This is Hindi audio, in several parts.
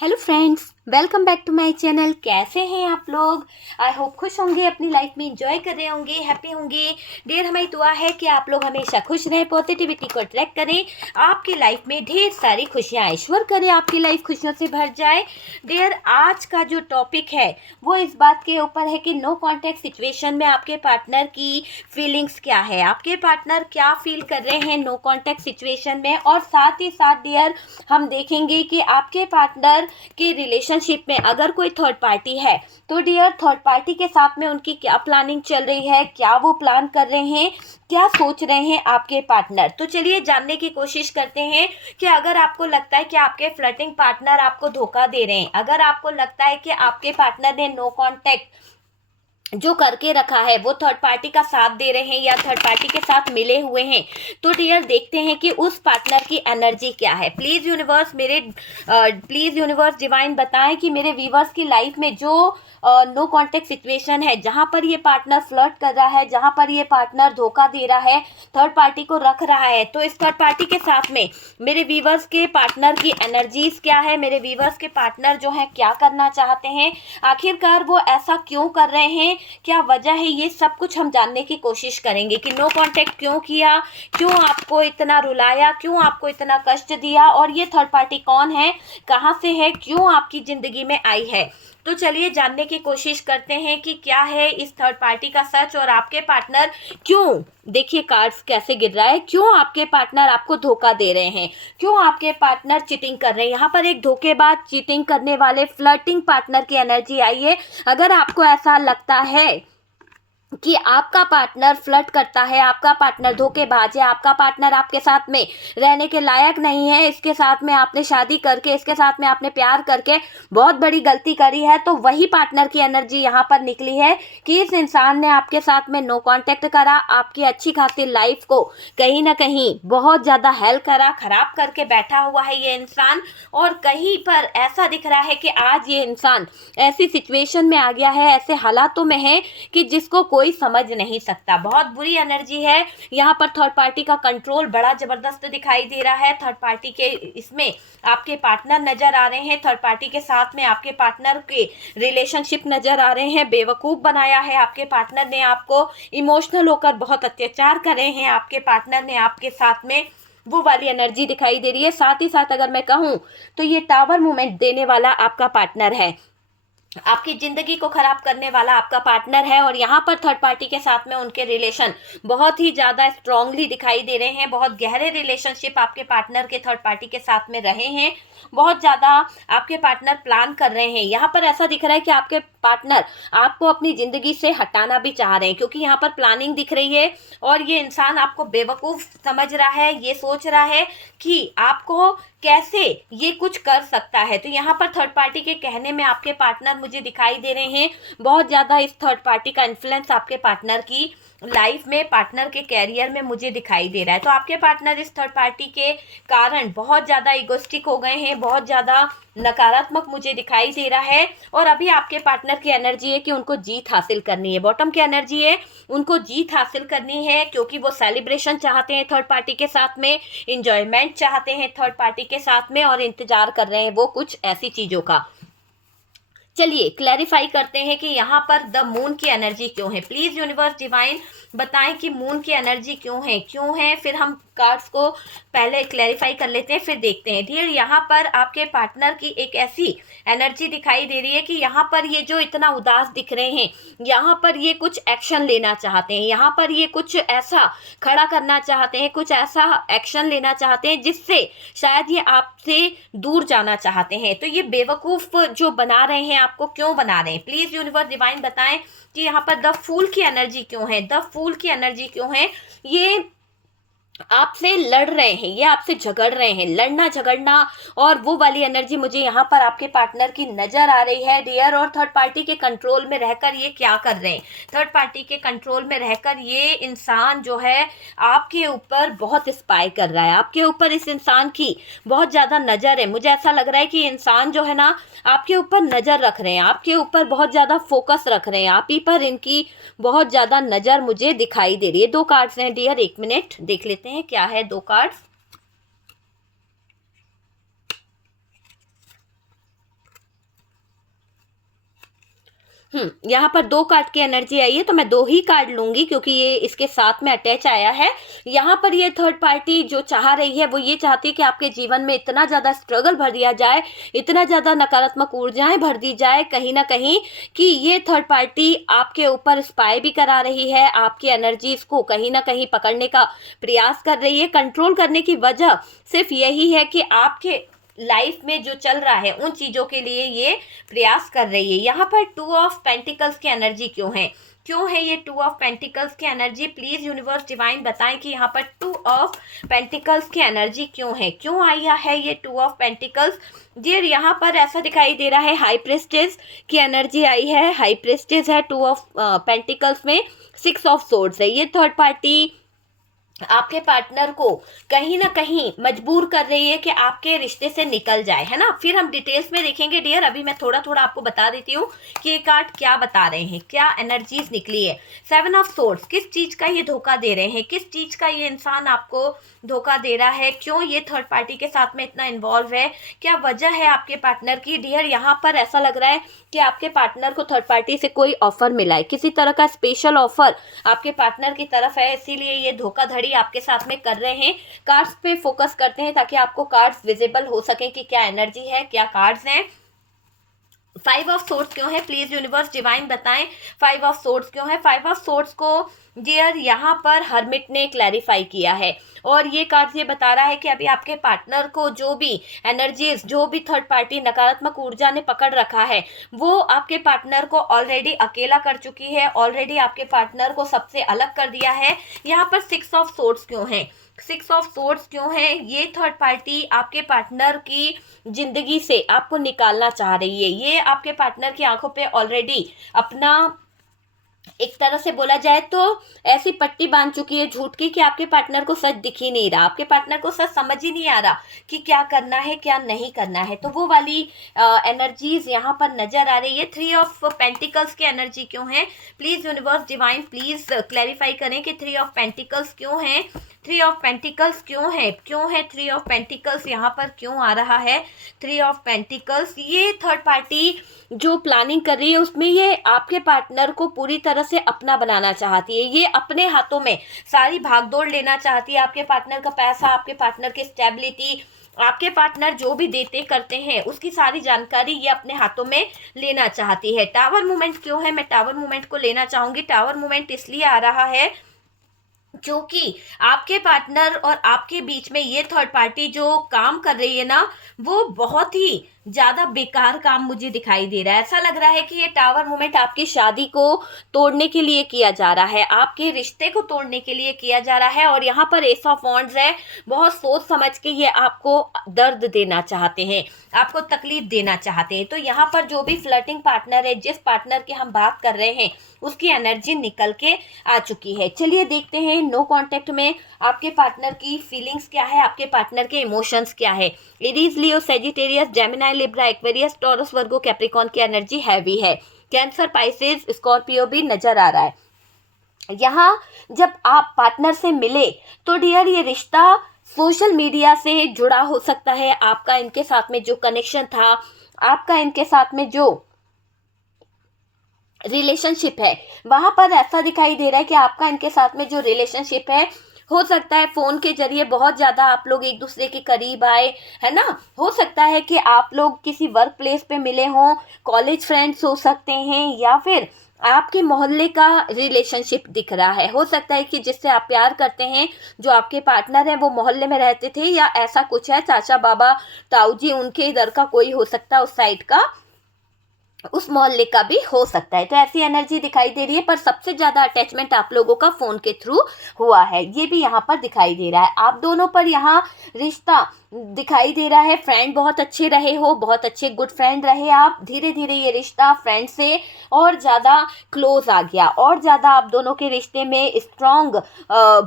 Hello friends, welcome back to my channel. कैसे हैं आप लोग? आई होप खुश होंगे, अपनी लाइफ में एंजॉय कर रहे होंगे, हैप्पी होंगे। डियर, हमारी दुआ है कि आप लोग हमेशा खुश रहें, पॉजिटिविटी को अट्रैक्ट करें, आपकी लाइफ में ढेर सारी खुशियाँ ईश्वर करें, आपकी लाइफ खुशियों से भर जाए। डियर, आज का जो टॉपिक है वो इस बात के ऊपर है कि नो कॉन्टैक्ट सिचुएशन में आपके पार्टनर की फीलिंग्स क्या है, आपके पार्टनर क्या फील कर रहे हैं नो कॉन्टैक्ट सिचुएशन में। और साथ ही साथ डियर, हम देखेंगे कि आपके पार्टनर कि रिलेशनशिप में अगर कोई थर्ड पार्टी है तो डियर, थर्ड पार्टी के साथ में उनकी क्या प्लानिंग चल रही है, क्या वो प्लान कर रहे हैं, क्या सोच रहे हैं आपके पार्टनर। तो चलिए जानने की कोशिश करते हैं कि अगर आपको लगता है कि आपके फ्लर्टिंग पार्टनर आपको धोखा दे रहे हैं, अगर आपको लगता है कि आपके पार्टनर ने नो कांटेक्ट जो करके रखा है वो थर्ड पार्टी का साथ दे रहे हैं या थर्ड पार्टी के साथ मिले हुए हैं, तो डियर देखते हैं कि उस पार्टनर की एनर्जी क्या है। प्लीज़ यूनिवर्स डिवाइन बताएं कि मेरे व्यूवर्स की लाइफ में जो नो कांटेक्ट सिचुएशन है, जहां पर ये पार्टनर फ्लर्ट कर रहा है, जहां पर ये पार्टनर धोखा दे रहा है, थर्ड पार्टी को रख रहा है, तो इस थर्ड पार्टी के साथ में मेरे व्यूवर्स के पार्टनर की एनर्जीज क्या है, मेरे व्यूवर्स के पार्टनर जो है क्या करना चाहते हैं, आखिरकार वो ऐसा क्यों कर रहे हैं, क्या वजह है, ये सब कुछ हम जानने की कोशिश करेंगे कि नो कांटेक्ट क्यों किया, क्यों आपको इतना रुलाया, क्यों आपको इतना कष्ट दिया, और ये थर्ड पार्टी कौन है, कहाँ से है, क्यों आपकी जिंदगी में आई है। तो चलिए जानने की कोशिश करते हैं कि क्या है इस थर्ड पार्टी का सच, और आपके पार्टनर क्यों, देखिए कार्ड्स कैसे गिर रहा है, क्यों आपके पार्टनर आपको धोखा दे रहे हैं, क्यों आपके पार्टनर चीटिंग कर रहे हैं। यहाँ पर एक धोखेबाज, चीटिंग करने वाले, फ्लर्टिंग पार्टनर की एनर्जी आई है। अगर आपको ऐसा लगता है कि आपका पार्टनर फ्लर्ट करता है, आपका पार्टनर धोखेबाज है, आपका पार्टनर आपके साथ में रहने के लायक नहीं है, इसके साथ में आपने शादी करके, इसके साथ में आपने प्यार करके बहुत बड़ी गलती करी है, तो वही पार्टनर की एनर्जी यहाँ पर निकली है कि इस इंसान ने आपके साथ में नो कांटेक्ट करा, आपकी अच्छी खासी लाइफ को कहीं ना कहीं बहुत ज़्यादा हेल्प करा, खराब करके बैठा हुआ है ये इंसान। और कहीं पर ऐसा दिख रहा है कि आज ये इंसान ऐसी सिचुएशन में आ गया है, ऐसे हालातों में है कि जिसको कोई समझ नहीं सकता। बहुत बुरी एनर्जी है यहाँ पर। थर्ड पार्टी का कंट्रोल बड़ा जबरदस्त दिखाई दे रहा है। थर्ड पार्टी के इसमें आपके पार्टनर नजर आ रहे हैं, थर्ड पार्टी के साथ में आपके पार्टनर के रिलेशनशिप नजर आ रहे हैं। बेवकूफ बनाया है आपके पार्टनर ने आपको, इमोशनल होकर बहुत अत्याचार कर रहे हैं आपके पार्टनर ने आपके साथ में, वो वाली एनर्जी दिखाई दे रही है। साथ ही साथ अगर मैं कहूँ तो ये टावर मूवमेंट देने वाला आपका पार्टनर है, आपकी जिंदगी को खराब करने वाला आपका पार्टनर है। और यहाँ पर थर्ड पार्टी के साथ में उनके रिलेशन बहुत ही ज़्यादा स्ट्रांगली दिखाई दे रहे हैं, बहुत गहरे रिलेशनशिप आपके पार्टनर के थर्ड पार्टी के साथ में रहे हैं, बहुत ज़्यादा आपके पार्टनर प्लान कर रहे हैं। यहाँ पर ऐसा दिख रहा है कि आपके पार्टनर आपको अपनी ज़िंदगी से हटाना भी चाह रहे हैं, क्योंकि यहाँ पर प्लानिंग दिख रही है और ये इंसान आपको बेवकूफ़ समझ रहा है, ये सोच रहा है कि आपको कैसे ये कुछ कर सकता है। तो यहाँ पर थर्ड पार्टी के कहने में आपके पार्टनर मुझे दिखाई दे रहे हैं, बहुत ज़्यादा इस थर्ड पार्टी का इन्फ्लुएंस आपके पार्टनर की लाइफ में, पार्टनर के कैरियर में मुझे दिखाई दे रहा है। तो आपके पार्टनर इस थर्ड पार्टी के कारण बहुत ज़्यादा इगोस्टिक हो गए हैं, बहुत ज़्यादा नकारात्मक मुझे दिखाई दे रहा है। और अभी आपके पार्टनर की एनर्जी है कि उनको जीत हासिल करनी है, बॉटम की एनर्जी है, उनको जीत हासिल करनी है, क्योंकि वो सेलिब्रेशन चाहते हैं थर्ड पार्टी के साथ में, इंजॉयमेंट चाहते हैं थर्ड पार्टी के साथ में, और इंतजार कर रहे हैं वो कुछ ऐसी चीज़ों का। चलिए क्लैरिफाई करते हैं कि यहाँ पर द मून की एनर्जी क्यों है। प्लीज यूनिवर्स डिवाइन बताएं कि मून की एनर्जी क्यों है, फिर हम कार्ड्स को पहले क्लैरिफाई कर लेते हैं, फिर देखते हैं। डियर, यहाँ पर आपके पार्टनर की एक ऐसी एनर्जी दिखाई दे रही है कि यहाँ पर ये जो इतना उदास दिख रहे हैं, यहाँ पर ये कुछ एक्शन लेना चाहते हैं, यहाँ पर ये कुछ ऐसा खड़ा करना चाहते हैं, कुछ ऐसा एक्शन लेना चाहते हैं जिससे शायद ये आपसे दूर जाना चाहते हैं। तो ये बेवकूफ़ जो बना रहे हैं, आपको क्यों बना रहे हैं, प्लीज़ यूनिवर्स डिवाइन बताएं कि यहाँ पर द फूल की एनर्जी क्यों है, द फूल की एनर्जी क्यों है। ये आपसे लड़ रहे हैं, ये आपसे झगड़ रहे हैं, लड़ना झगड़ना, और वो वाली एनर्जी मुझे यहाँ पर आपके पार्टनर की नजर आ रही है डियर। और थर्ड पार्टी के कंट्रोल में रहकर ये क्या कर रहे हैं, थर्ड पार्टी के कंट्रोल में रहकर ये इंसान जो है आपके ऊपर बहुत स्पाई कर रहा है, आपके ऊपर इस इंसान की बहुत ज़्यादा नज़र है। मुझे ऐसा लग रहा है कि इंसान जो है ना आपके ऊपर नज़र रख रहे हैं, आपके ऊपर बहुत ज़्यादा फोकस रख रहे हैं, आप ही पर इनकी बहुत ज़्यादा नज़र मुझे दिखाई दे रही है। दो कार्ड्स हैं डियर, एक मिनट देख लेते हैं क्या है दो कार्ड्स। यहाँ पर 2 कार्ड की एनर्जी आई है, तो मैं 2 ही कार्ड लूंगी क्योंकि ये इसके साथ में अटैच आया है। यहाँ पर ये थर्ड पार्टी जो चाह रही है वो ये चाहती है कि आपके जीवन में इतना ज़्यादा स्ट्रगल भर दिया जाए, इतना ज़्यादा नकारात्मक ऊर्जाएं भर दी जाए कहीं ना कहीं, कि ये थर्ड पार्टी आपके ऊपर स्पाई भी करा रही है, आपकी एनर्जीज को कहीं ना कहीं पकड़ने का प्रयास कर रही है। कंट्रोल करने की वजह सिर्फ यही है कि आपके लाइफ में जो चल रहा है उन चीज़ों के लिए ये प्रयास कर रही है। यहाँ पर 2 ऑफ पेंटिकल्स की एनर्जी क्यों है ये 2 ऑफ पेंटिकल्स की एनर्जी? प्लीज यूनिवर्स डिवाइन बताएं कि यहाँ पर 2 ऑफ पेंटिकल्स की एनर्जी क्यों आई है ये 2 ऑफ पेंटिकल्स। डियर यहाँ पर ऐसा दिखाई दे रहा है हाई प्रेस्टेज की एनर्जी आई है। हाई प्रेस्टेज है 2 ऑफ पेंटिकल्स में, 6 ऑफ सोर्ड्स है। ये थर्ड पार्टी आपके पार्टनर को कहीं ना कहीं मजबूर कर रही है कि आपके रिश्ते से निकल जाए, है ना। फिर हम डिटेल्स में देखेंगे डियर, अभी मैं थोड़ा थोड़ा आपको बता देती हूँ कि ये कार्ड क्या बता रहे हैं, क्या एनर्जीज निकली है। 7 ऑफ सोर्ड्स, किस चीज़ का ये धोखा दे रहे हैं, किस चीज़ का ये इंसान आपको धोखा दे रहा है, क्यों ये थर्ड पार्टी के साथ में इतना इन्वॉल्व है, क्या वजह है आपके पार्टनर की। डियर यहाँ पर ऐसा लग रहा है कि आपके पार्टनर को थर्ड पार्टी से कोई ऑफर मिला है, किसी तरह का स्पेशल ऑफर आपके पार्टनर की तरफ है, इसीलिए ये धोखाधड़ी आपके साथ में कर रहे हैं। कार्ड्स पे फोकस करते हैं ताकि आपको कार्ड्स विजिबल हो सके कि क्या एनर्जी है, क्या कार्ड्स हैं। 5 ऑफ सोर्ड्स क्यों है? प्लीज यूनिवर्स डिवाइन बताएं 5 ऑफ सोर्ड्स क्यों है। 5 ऑफ सोर्ड्स को डियर यहाँ पर हर्मिट ने क्लैरिफाई किया है, और ये कार्ड ये बता रहा है कि अभी आपके पार्टनर को जो भी एनर्जीज, जो भी थर्ड पार्टी नकारात्मक ऊर्जा ने पकड़ रखा है, वो आपके पार्टनर को ऑलरेडी अकेला कर चुकी है, ऑलरेडी आपके पार्टनर को सबसे अलग कर दिया है। यहाँ पर 6 ऑफ सोर्ड्स क्यों है? 6 ऑफ सोर्ड्स क्यों है? ये थर्ड पार्टी आपके पार्टनर की जिंदगी से आपको निकालना चाह रही है। ये आपके पार्टनर की आंखों पे ऑलरेडी अपना, एक तरह से बोला जाए तो ऐसी पट्टी बांध चुकी है झूठ की कि आपके पार्टनर को सच दिख ही नहीं रहा, आपके पार्टनर को सच समझ ही नहीं आ रहा कि क्या करना है क्या नहीं करना है। तो वो वाली एनर्जीज यहाँ पर नजर आ रही है। 3 ऑफ पेंटिकल्स की एनर्जी क्यों है? Please universe divine please clarify करें कि 3 ऑफ पेंटिकल्स क्यों है। 3 ऑफ पेंटिकल्स क्यों है? 3 ऑफ पेंटिकल्स यहाँ पर क्यों आ रहा है? 3 ऑफ पेंटिकल्स, ये थर्ड पार्टी जो प्लानिंग कर रही है उसमें ये आपके पार्टनर को पूरी तरह से अपना बनाना चाहती है, ये अपने हाथों में सारी भागदौड़ लेना चाहती है। आपके पार्टनर का पैसा, आपके पार्टनर की स्टेबिलिटी, आपके पार्टनर जो भी देते करते हैं उसकी सारी जानकारी ये अपने हाथों में लेना चाहती है। टावर मूवमेंट क्यों है? मैं टावर मूवमेंट को लेना चाहूंगी। टावर मूवमेंट इसलिए आ रहा है क्योंकि आपके पार्टनर और आपके बीच में ये थर्ड पार्टी जो काम कर रही है ना, वो बहुत ही ज्यादा बेकार काम मुझे दिखाई दे रहा है। ऐसा लग रहा है कि ये टावर मूवमेंट आपकी शादी को तोड़ने के लिए किया जा रहा है, आपके रिश्ते को तोड़ने के लिए किया जा रहा है। और यहाँ पर एस ऑफ वॉन्ड्स है, बहुत सोच समझ के ये आपको दर्द देना चाहते हैं, आपको तकलीफ देना चाहते हैं। तो यहाँ पर जो भी फ्लर्टिंग पार्टनर है, जिस पार्टनर की हम बात कर रहे हैं, उसकी एनर्जी निकल के आ चुकी है। चलिए देखते हैं नो कांटेक्ट में आपके पार्टनर की फीलिंग्स क्या है, आपके पार्टनर के इमोशंस क्या है। Aries, Leo, Sagittarius, Gemini, Libra, Aquarius, Taurus, Virgo, Capricorn की एनर्जी हैवी है। कैंसर, पाइसेस, स्कॉर्पियो भी नजर आ रहा है। यहाँ जब आप पार्टनर से मिले तो डियर ये रिश्ता सोशल मीडिया से जुड़ा हो सकता है। आपका इनके साथ में जो कनेक्शन था, आपका इनके साथ में जो रिलेशनशिप है, वहां पर ऐसा दिखाई दे रहा है कि आपका इनके साथ में जो रिलेशनशिप है, हो सकता है फोन के जरिए बहुत ज़्यादा आप लोग एक दूसरे के करीब आए, है ना। हो सकता है कि आप लोग किसी वर्क प्लेस पे मिले हों, कॉलेज फ्रेंड्स हो सकते हैं, या फिर आपके मोहल्ले का रिलेशनशिप दिख रहा है। हो सकता है कि जिससे आप प्यार करते हैं, जो आपके पार्टनर हैं, वो मोहल्ले में रहते थे, या ऐसा कुछ है, चाचा बाबा ताऊ जी उनके इधर का कोई हो सकता है, उस साइड का, उस मोहल्ले का भी हो सकता है। तो ऐसी एनर्जी दिखाई दे रही है, पर सबसे ज्यादा अटैचमेंट आप लोगों का फोन के थ्रू हुआ है, ये भी यहाँ पर दिखाई दे रहा है। आप दोनों पर यहाँ रिश्ता दिखाई दे रहा है, फ्रेंड बहुत अच्छे रहे हो, बहुत अच्छे गुड फ्रेंड रहे आप। धीरे धीरे ये रिश्ता फ्रेंड से और ज़्यादा क्लोज आ गया, और ज़्यादा आप दोनों के रिश्ते में स्ट्रॉन्ग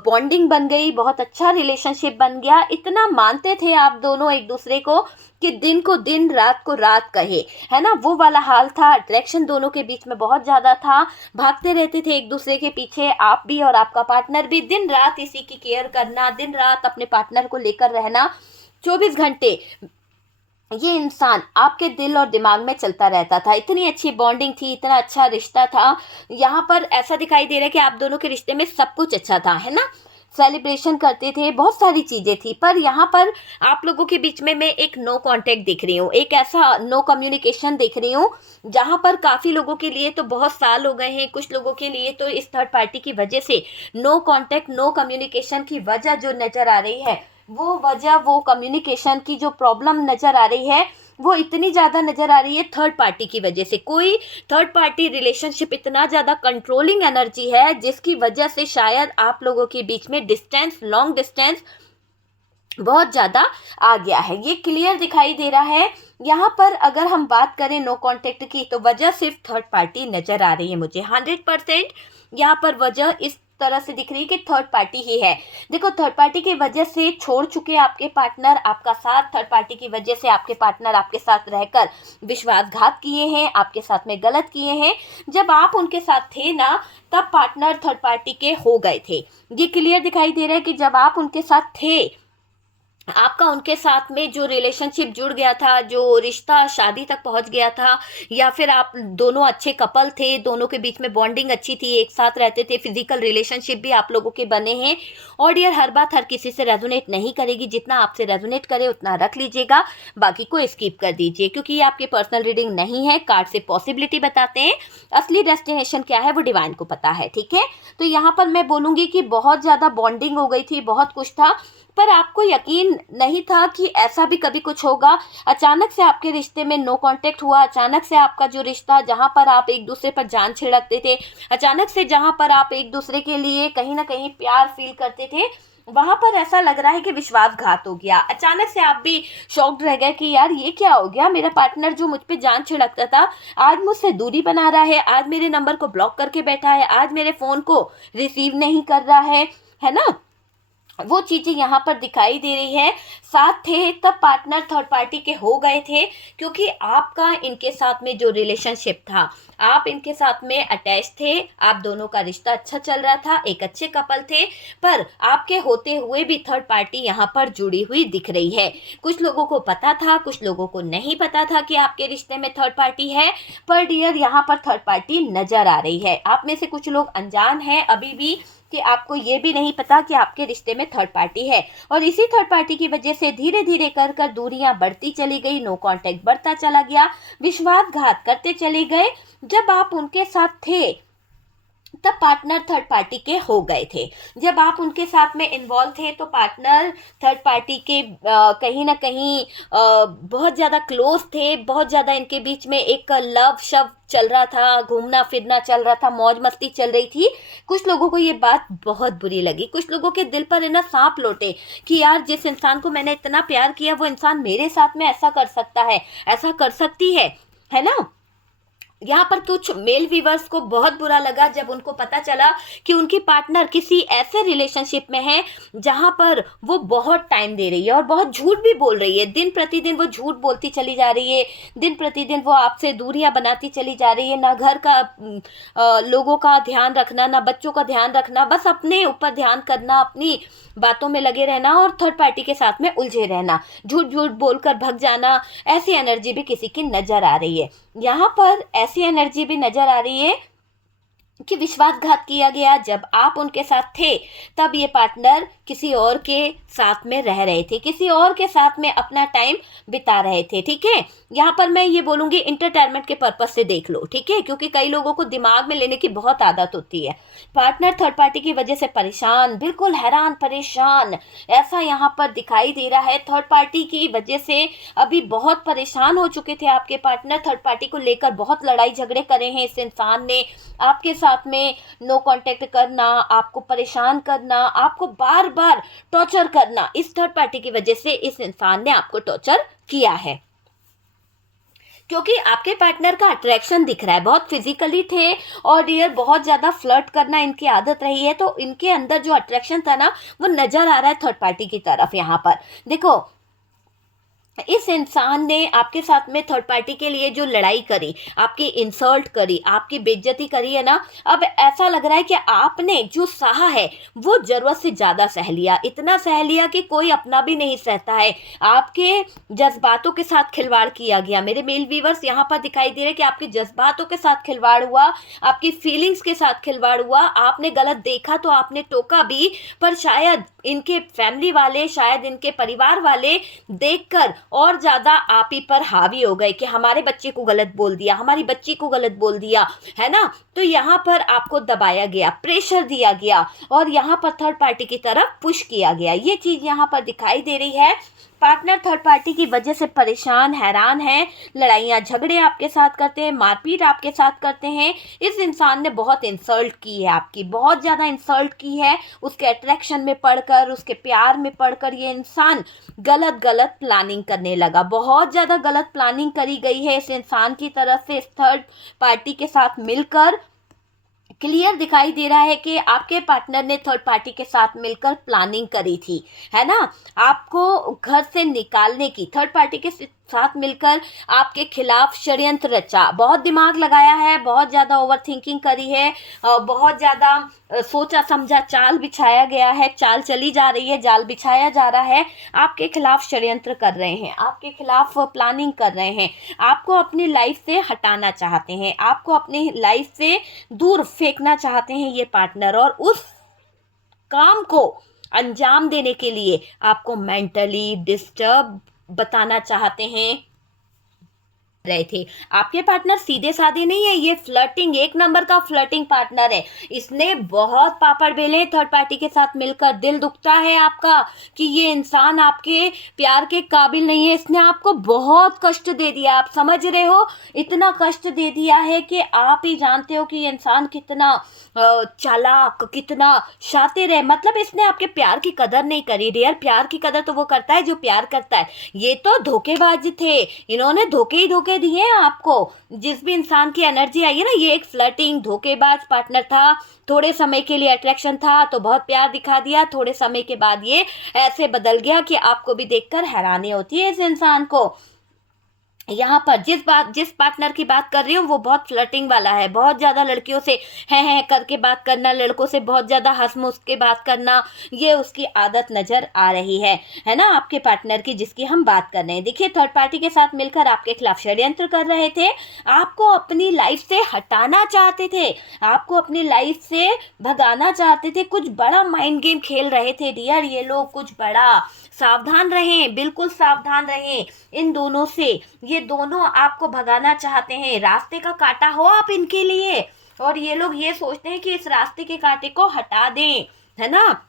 बॉन्डिंग बन गई, बहुत अच्छा रिलेशनशिप बन गया। इतना मानते थे आप दोनों एक दूसरे को कि दिन को दिन, रात को रात कहे, है ना, वो वाला हाल था। अट्रैक्शन दोनों के बीच में बहुत ज़्यादा था, भागते रहते थे एक दूसरे के पीछे, आप भी और आपका पार्टनर भी। दिन रात इसी की केयर करना, दिन रात अपने पार्टनर को लेकर रहना, 24 घंटे ये इंसान आपके दिल और दिमाग में चलता रहता था, इतनी अच्छी बॉन्डिंग थी, इतना अच्छा रिश्ता था। यहाँ पर ऐसा दिखाई दे रहा है कि आप दोनों के रिश्ते में सब कुछ अच्छा था, है ना? सेलिब्रेशन करते थे, बहुत सारी चीज़ें थी, पर यहाँ पर आप लोगों के बीच में मैं एक नो कांटेक्ट दिख रही हूँ, एक ऐसा नो कम्युनिकेशन दिख रही हूँ, जहाँ पर काफ़ी लोगों के लिए तो बहुत साल हो गए हैं, कुछ लोगों के लिए तो इस थर्ड पार्टी की वजह से नो कांटेक्ट, नो कम्युनिकेशन की वजह जो नज़र आ रही है, वो वजह, वो कम्युनिकेशन की जो प्रॉब्लम नज़र आ रही है, वो इतनी ज़्यादा नज़र आ रही है थर्ड पार्टी की वजह से। कोई थर्ड पार्टी रिलेशनशिप इतना ज़्यादा कंट्रोलिंग एनर्जी है, जिसकी वजह से शायद आप लोगों के बीच में डिस्टेंस, लॉन्ग डिस्टेंस बहुत ज़्यादा आ गया है। ये क्लियर दिखाई दे रहा है। यहाँ पर अगर हम बात करें नो कांटेक्ट की, तो वजह सिर्फ थर्ड पार्टी नज़र आ रही है मुझे 100%। यहाँ पर वजह इस तरह से दिख रही है कि थर्ड पार्टी ही है। देखो, थर्ड पार्टी की वजह से छोड़ चुके आपके पार्टनर आपका साथ, थर्ड पार्टी की वजह से आपके पार्टनर आपके साथ रहकर विश्वासघात किए हैं, आपके साथ में गलत किए हैं। जब आप उनके साथ थे ना, तब पार्टनर थर्ड पार्टी के हो गए थे। ये क्लियर दिखाई दे रहा है कि जब आप उनके साथ थे, आपका उनके साथ में जो रिलेशनशिप जुड़ गया था, जो रिश्ता शादी तक पहुंच गया था, या फिर आप दोनों अच्छे कपल थे, दोनों के बीच में बॉन्डिंग अच्छी थी, एक साथ रहते थे, फिजिकल रिलेशनशिप भी आप लोगों के बने हैं। और डियर, हर बात हर किसी से रेजोनेट नहीं करेगी, जितना आपसे रेजोनेट करे उतना रख लीजिएगा, बाकी को स्किप कर दीजिए, क्योंकि ये आपकी पर्सनल रीडिंग नहीं है। कार्ड से पॉसिबिलिटी बताते हैं, असली डेस्टिनेशन क्या है वो डिवाइन को पता है, ठीक है? तो यहाँ पर मैं बोलूँगी कि बहुत ज़्यादा बॉन्डिंग हो गई थी, बहुत कुछ था, पर आपको यकीन नहीं था कि ऐसा भी कभी कुछ होगा। अचानक से आपके रिश्ते में नो कांटेक्ट हुआ, अचानक से आपका जो रिश्ता, जहां पर आप एक दूसरे पर जान छिड़कते थे, अचानक से जहां पर आप एक दूसरे के लिए कहीं ना कहीं प्यार फील करते थे, वहां पर ऐसा लग रहा है कि विश्वासघात हो गया। अचानक से आप भी शॉक्ड रह गए कि यार ये क्या हो गया, मेरा पार्टनर जो मुझ पे जान छिड़कता था, आज मुझसे दूरी बना रहा है, आज मेरे नंबर को ब्लॉक करके बैठा है, आज मेरे फोन को रिसीव नहीं कर रहा है ना? वो चीज़ें यहाँ पर दिखाई दे रही है। साथ थे तब पार्टनर थर्ड पार्टी के हो गए थे, क्योंकि आपका इनके साथ में जो रिलेशनशिप था, आप इनके साथ में अटैच थे, आप दोनों का रिश्ता अच्छा चल रहा था, एक अच्छे कपल थे, पर आपके होते हुए भी थर्ड पार्टी यहाँ पर जुड़ी हुई दिख रही है। कुछ लोगों को पता था, कुछ लोगों को नहीं पता था कि आपके रिश्ते में थर्ड पार्टी है, पर डियर यहाँ पर थर्ड पार्टी नजर आ रही है। आप में से कुछ लोग अनजान हैं अभी भी, कि आपको ये भी नहीं पता कि आपके रिश्ते में थर्ड पार्टी है, और इसी थर्ड पार्टी की वजह से धीरे धीरे कर कर दूरियां बढ़ती चली गई, नो कांटेक्ट बढ़ता चला गया, विश्वासघात करते चले गए। जब आप उनके साथ थे, तब पार्टनर थर्ड पार्टी के हो गए थे। जब आप उनके साथ में इन्वॉल्व थे, तो पार्टनर थर्ड पार्टी के कहीं ना कहीं बहुत ज़्यादा क्लोज थे, बहुत ज़्यादा इनके बीच में एक लव शव चल रहा था, घूमना फिरना चल रहा था, मौज मस्ती चल रही थी। कुछ लोगों को ये बात बहुत बुरी लगी, कुछ लोगों के दिल पर है ना सांप लौटे कि यार, जिस इंसान को मैंने इतना प्यार किया, वो इंसान मेरे साथ में ऐसा कर सकता है, ऐसा कर सकती है ना? यहाँ पर कुछ मेल व्यूवर्स को बहुत बुरा लगा जब उनको पता चला कि उनकी पार्टनर किसी ऐसे रिलेशनशिप में है जहाँ पर वो बहुत टाइम दे रही है और बहुत झूठ भी बोल रही है। दिन प्रतिदिन वो झूठ बोलती चली जा रही है, दिन प्रतिदिन वो आपसे दूरियां बनाती चली जा रही है। ना घर का लोगों का ध्यान रखना, ना बच्चों का ध्यान रखना, बस अपने ऊपर ध्यान करना, अपनी बातों में लगे रहना और थर्ड पार्टी के साथ में उलझे रहना, झूठ झूठ बोलकर भग जाना। ऐसी एनर्जी भी किसी की नजर आ रही है। यहाँ पर ऐसी एनर्जी भी नजर आ रही है कि विश्वासघात किया गया। जब आप उनके साथ थे, तब ये पार्टनर किसी और के साथ में रह रहे थे, किसी और के साथ में अपना टाइम बिता रहे थे, ठीक है? यहाँ पर मैं ये बोलूँगी, इंटरटेनमेंट के पर्पज से देख लो, ठीक है? क्योंकि कई लोगों को दिमाग में लेने की बहुत आदत होती है। पार्टनर थर्ड पार्टी की वजह से परेशान, बिल्कुल हैरान परेशान, ऐसा यहाँ पर दिखाई दे रहा है। थर्ड पार्टी की वजह से अभी बहुत परेशान हो चुके थे आपके पार्टनर, थर्ड पार्टी को लेकर बहुत लड़ाई झगड़े करे हैं इस इंसान ने। आपके साथ में नो कांटेक्ट करना, आपको परेशान करना, आपको बार बार टॉर्चर करना, इस थर्ड पार्टी की वजह से इस इंसान ने आपको टॉर्चर किया है। क्योंकि आपके पार्टनर का अट्रैक्शन दिख रहा है, बहुत फिजिकली थे और डियर बहुत ज़्यादा फ्लर्ट करना इनकी आदत रही है, तो इनके अंदर जो अट्रैक्शन था ना, वो नज़र आ रहा है थर्ड पार्टी की तरफ। यहाँ पर देखो, इस इंसान ने आपके साथ में थर्ड पार्टी के लिए जो लड़ाई करी, आपकी इंसल्ट करी, आपकी बेइज्जती करी है ना, अब ऐसा लग रहा है कि आपने जो सहा है वो जरूरत से ज़्यादा सह लिया, इतना सह लिया कि कोई अपना भी नहीं सहता है। आपके जज्बातों के साथ खिलवाड़ किया गया। मेरे मेल व्यूवर्स, यहाँ पर दिखाई दे रहा है कि आपके जज्बातों के साथ खिलवाड़ हुआ, आपकी फीलिंग्स के साथ खिलवाड़ हुआ। आपने गलत देखा तो आपने टोका भी, पर शायद इनके फैमिली वाले, शायद इनके परिवार वाले देखकर और ज़्यादा आप ही पर हावी हो गए कि हमारे बच्चे को गलत बोल दिया, हमारी बच्ची को गलत बोल दिया, है ना। तो यहाँ पर आपको दबाया गया, प्रेशर दिया गया और यहाँ पर थर्ड पार्टी की तरफ पुश किया गया। ये चीज़ यहाँ पर दिखाई दे रही है। पार्टनर थर्ड पार्टी की वजह से परेशान, हैरान है, लड़ाइयाँ झगड़े आपके साथ करते हैं, मारपीट आपके साथ करते हैं। इस इंसान ने बहुत इंसल्ट की है आपकी, बहुत ज़्यादा इंसल्ट की है। उसके अट्रैक्शन में पड़कर, उसके प्यार में पड़कर ये इंसान गलत गलत प्लानिंग करने लगा। बहुत ज़्यादा गलत प्लानिंग करी गई है इस इंसान की तरफ से, इस थर्ड पार्टी के साथ मिलकर। क्लियर दिखाई दे रहा है कि आपके पार्टनर ने थर्ड पार्टी के साथ मिलकर प्लानिंग करी थी, है ना, आपको घर से निकालने की। थर्ड पार्टी के साथ मिलकर आपके खिलाफ षड्यंत्र रचा, बहुत दिमाग लगाया है, बहुत ज़्यादा ओवर थिंकिंग करी है, बहुत ज़्यादा सोचा समझा चाल बिछाया गया है, चाल चली जा रही है, जाल बिछाया जा रहा है। आपके खिलाफ षड्यंत्र कर रहे हैं, आपके खिलाफ प्लानिंग कर रहे हैं, आपको अपनी लाइफ से हटाना चाहते हैं, आपको अपनी लाइफ से दूर फेंकना चाहते हैं ये पार्टनर। और उस काम को अंजाम देने के लिए आपको मेंटली डिस्टर्ब बताना चाहते हैं रहे थे। आपके पार्टनर सीधे साधे नहीं है, ये फ्लर्टिंग, एक नंबर का फ्लर्टिंग पार्टनर है। इसने बहुत पापड़ बेले थर्ड पार्टी के साथ मिलकर। दिल दुखता है आपका कि ये इंसान आपके प्यार के काबिल नहीं है। इसने आपको बहुत कष्ट दे दिया, आप समझ रहे हो, इतना कष्ट दे दिया है कि आप ही जानते हो कि ये इंसान कितना चालाक, कितना शातिर है। मतलब इसने आपके प्यार की कदर नहीं करी। डियर, प्यार की कदर तो वो करता है जो प्यार करता है। ये तो धोखेबाज थे, इन्होंने धोखे ही धोखे दिए हैं आपको। जिस भी इंसान की एनर्जी आई है ना, ये एक फ्लर्टिंग धोखेबाज पार्टनर था। थोड़े समय के लिए अट्रैक्शन था तो बहुत प्यार दिखा दिया, थोड़े समय के बाद ये ऐसे बदल गया कि आपको भी देखकर हैरानी होती है इस इंसान को। यहाँ पर जिस पार्टनर की बात कर रही हूँ वो बहुत फ्लर्टिंग वाला है। बहुत ज़्यादा लड़कियों से हैं करके बात करना, लड़कों से बहुत ज़्यादा हंस मुस के बात करना, ये उसकी आदत नज़र आ रही है ना, आपके पार्टनर की जिसकी हम बात कर रहे हैं। देखिए, थर्ड पार्टी के साथ मिलकर आपके खिलाफ षड्यंत्र कर रहे थे, आपको अपनी लाइफ से हटाना चाहते थे, आपको अपनी लाइफ से भगाना चाहते थे। कुछ बड़ा माइंड गेम खेल रहे थे डियर ये लोग, कुछ बड़ा। सावधान रहें, बिल्कुल सावधान रहें इन दोनों से। ये दोनों आपको भगाना चाहते हैं, रास्ते का कांटा हो आप इनके लिए, और ये लोग ये सोचते हैं कि इस रास्ते के कांटे को हटा दें, है ना।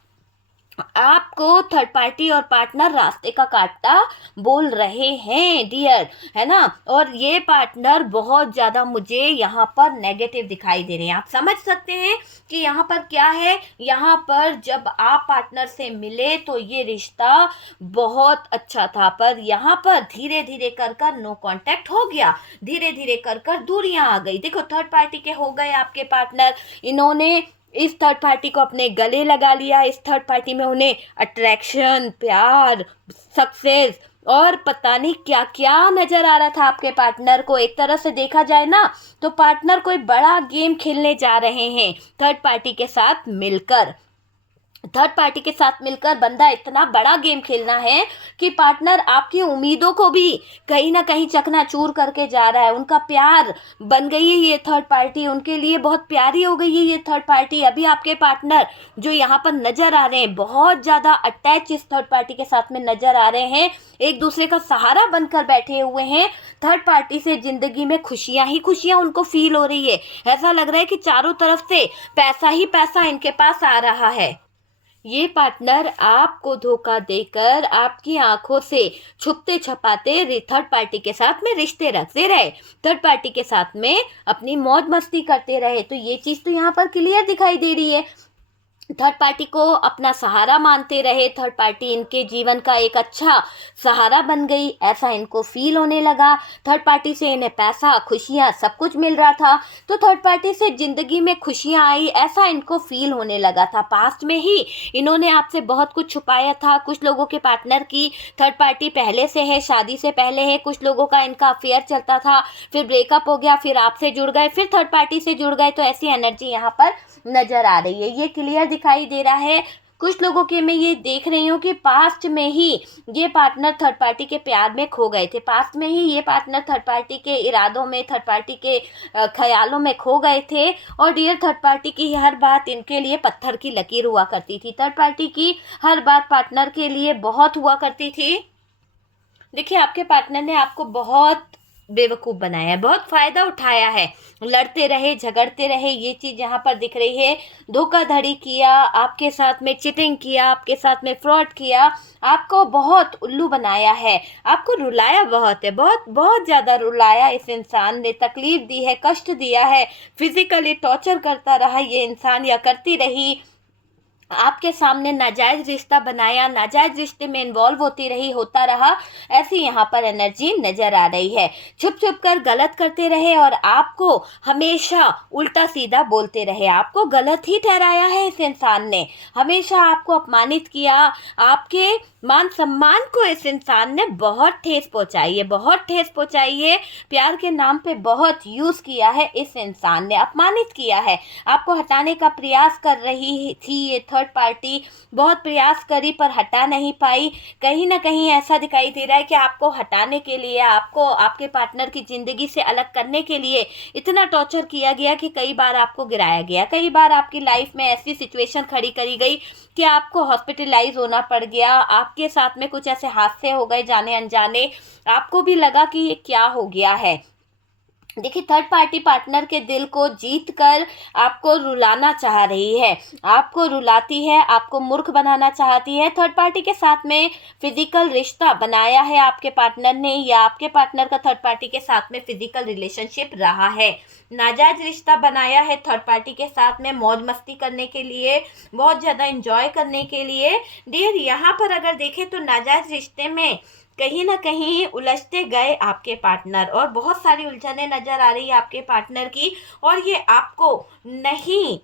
आपको थर्ड पार्टी और पार्टनर रास्ते का कांटा बोल रहे हैं डियर, है ना। और ये पार्टनर बहुत ज़्यादा मुझे यहाँ पर नेगेटिव दिखाई दे रहे हैं। आप समझ सकते हैं कि यहाँ पर क्या है। यहाँ पर जब आप पार्टनर से मिले तो ये रिश्ता बहुत अच्छा था, पर यहाँ पर धीरे धीरे कर कर नो कांटेक्ट हो गया, धीरे धीरे कर कर दूरियां आ गई। देखो, थर्ड पार्टी के हो गए आपके पार्टनर, इन्होंने इस थर्ड पार्टी को अपने गले लगा लिया। इस थर्ड पार्टी में उन्हें अट्रैक्शन, प्यार, सक्सेस और पता नहीं क्या क्या नजर आ रहा था आपके पार्टनर को। एक तरह से देखा जाए ना तो पार्टनर कोई बड़ा गेम खेलने जा रहे हैं थर्ड पार्टी के साथ मिलकर। थर्ड पार्टी के साथ मिलकर बंदा इतना बड़ा गेम खेलना है कि पार्टनर आपकी उम्मीदों को भी कहीं ना कहीं चकनाचूर करके जा रहा है। उनका प्यार बन गई है ये थर्ड पार्टी, उनके लिए बहुत प्यारी हो गई है ये थर्ड पार्टी। अभी आपके पार्टनर जो यहाँ पर नजर आ रहे हैं बहुत ज़्यादा अटैच इस थर्ड पार्टी के साथ में नजर आ रहे हैं, एक दूसरे का सहारा बनकर बैठे हुए हैं। थर्ड पार्टी से जिंदगी में खुशियाँ ही खुशियाँ उनको फील हो रही है। ऐसा लग रहा है कि चारों तरफ से पैसा ही पैसा इनके पास आ रहा है। ये पार्टनर आपको धोखा देकर आपकी आंखों से छुपते छपाते थर्ड पार्टी के साथ में रिश्ते रखते रहे, थर्ड पार्टी के साथ में अपनी मौज मस्ती करते रहे। तो ये चीज़ तो यहाँ पर क्लियर दिखाई दे रही है। थर्ड पार्टी को अपना सहारा मानते रहे, थर्ड पार्टी इनके जीवन का एक अच्छा सहारा बन गई, ऐसा इनको फील होने लगा। थर्ड पार्टी से इन्हें पैसा, खुशियाँ, सब कुछ मिल रहा था, तो थर्ड पार्टी से ज़िंदगी में खुशियाँ आई, ऐसा इनको फील होने लगा था। पास्ट में ही इन्होंने आपसे बहुत कुछ छुपाया था। कुछ लोगों के पार्टनर की थर्ड पार्टी पहले से है, शादी से पहले है, कुछ लोगों का इनका अफेयर चलता था, फिर ब्रेकअप हो गया, फिर आपसे जुड़ गए, फिर थर्ड पार्टी से जुड़ गए, तो ऐसी एनर्जी यहाँ पर नजर आ रही है, ये क्लियर दिखाई दे रहा है। कुछ लोगों के मैं ये देख रही हूँ कि पास्ट में ही ये पार्टनर थर्ड पार्टी के प्यार में खो गए थे, पास्ट में ही ये पार्टनर थर्ड पार्टी के इरादों में, थर्ड पार्टी के ख्यालों में खो गए थे। और डियर थर्ड पार्टी की हर बात इनके लिए पत्थर की लकीर हुआ करती थी, थर्ड पार्टी की हर बात पार्टनर के लिए बहुत हुआ करती थी। देखिए, आपके पार्टनर ने आपको बहुत बेवकूफ़ बनाया है, बहुत फ़ायदा उठाया है, लड़ते रहे, झगड़ते रहे, ये चीज़ यहाँ पर दिख रही है। धोखाधड़ी किया, आपके साथ में चीटिंग किया, आपके साथ में फ्रॉड किया, आपको बहुत उल्लू बनाया है, आपको रुलाया बहुत है, बहुत बहुत ज़्यादा रुलाया इस इंसान ने, तकलीफ़ दी है, कष्ट दिया है, फिज़िकली टॉर्चर करता रहा ये इंसान या करती रही, आपके सामने नाजायज़ रिश्ता बनाया, नाजायज़ रिश्ते में इन्वॉल्व होती रही, होता रहा, ऐसी यहाँ पर एनर्जी नज़र आ रही है। छुप छुप कर गलत करते रहे और आपको हमेशा उल्टा सीधा बोलते रहे, आपको गलत ही ठहराया है इस इंसान ने, हमेशा आपको अपमानित किया, आपके मान सम्मान को इस इंसान ने बहुत ठेस पहुँचाई है, बहुत ठेस पहुँचाई है। प्यार के नाम पे बहुत यूज़ किया है इस इंसान ने, अपमानित किया है, आपको हटाने का प्रयास कर रही थी ये थर्ड पार्टी, बहुत प्रयास करी पर हटा नहीं पाई। कहीं ना कहीं ऐसा दिखाई दे रहा है कि आपको हटाने के लिए, आपको आपके पार्टनर की ज़िंदगी से अलग करने के लिए इतना टॉर्चर किया गया कि कई बार आपको गिराया गया, कई बार आपकी लाइफ में ऐसी सिचुएशन खड़ी करी गई कि आपको हॉस्पिटलाइज होना पड़ गया, आपके साथ में कुछ ऐसे हादसे हो गए जाने अनजाने, आपको भी लगा कि ये क्या हो गया है। देखिए, थर्ड पार्टी पार्टनर के दिल को जीत कर आपको रुलाना चाह रही है, आपको रुलाती है, आपको मूर्ख बनाना चाहती है। थर्ड पार्टी के साथ में फिजिकल रिश्ता बनाया है आपके पार्टनर ने, या आपके पार्टनर का थर्ड पार्टी के साथ में फिजिकल रिलेशनशिप रहा है, नाजायज रिश्ता बनाया है थर्ड पार्टी के साथ में, मौज मस्ती करने के लिए, बहुत ज़्यादा इंजॉय करने के लिए। डियर, यहाँ पर अगर देखें तो नाजायज रिश्ते में कहीं ना कहीं उलझते गए आपके पार्टनर, और बहुत सारी उलझनें नज़र आ रही है आपके पार्टनर की, और ये आपको नहीं,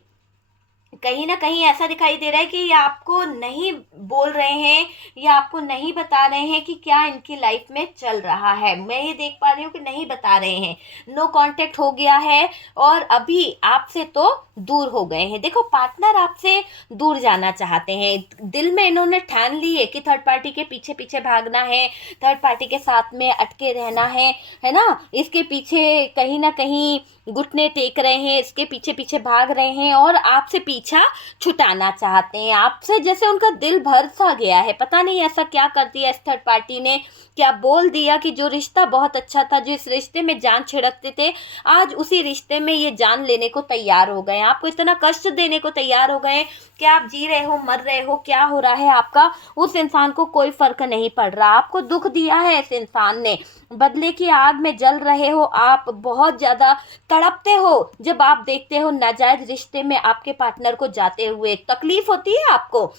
कहीं ना कहीं ऐसा दिखाई दे रहा है कि ये आपको नहीं बोल रहे हैं या आपको नहीं बता रहे हैं कि क्या इनकी लाइफ में चल रहा है। मैं ये देख पा रही हूँ कि नहीं बता रहे हैं, नो कांटेक्ट हो गया है और अभी आपसे तो दूर हो गए हैं। देखो, पार्टनर आपसे दूर जाना चाहते हैं, दिल में इन्होंने ठान ली है कि थर्ड पार्टी के पीछे पीछे भागना है, थर्ड पार्टी के साथ में अटके रहना है ना, इसके पीछे कहीं ना कहीं घुटने टेक रहे हैं, इसके पीछे पीछे भाग रहे हैं और आपसे पीछा छुटाना चाहते हैं, आपसे जैसे उनका दिल भर सा गया है। पता नहीं ऐसा क्या कर दिया इस थर्ड पार्टी ने, क्या बोल दिया कि जो रिश्ता बहुत अच्छा था, जो इस रिश्ते में जान छिड़कते थे, आज उसी रिश्ते में ये जान लेने को तैयार हो गए, आपको इतना कष्ट देने को तैयार हो गए कि आप जी रहे हो, मर रहे हो, क्या हो रहा है आपका, उस इंसान को कोई फर्क नहीं पड़ रहा। आपको दुख दिया है इस इंसान ने, बदले की आग में जल रहे हो आप, बहुत ज़्यादा तड़पते हो जब आप देखते हो नाजायज रिश्ते में आपके पार्टनर को जाते हुए, तकलीफ होती है आपको,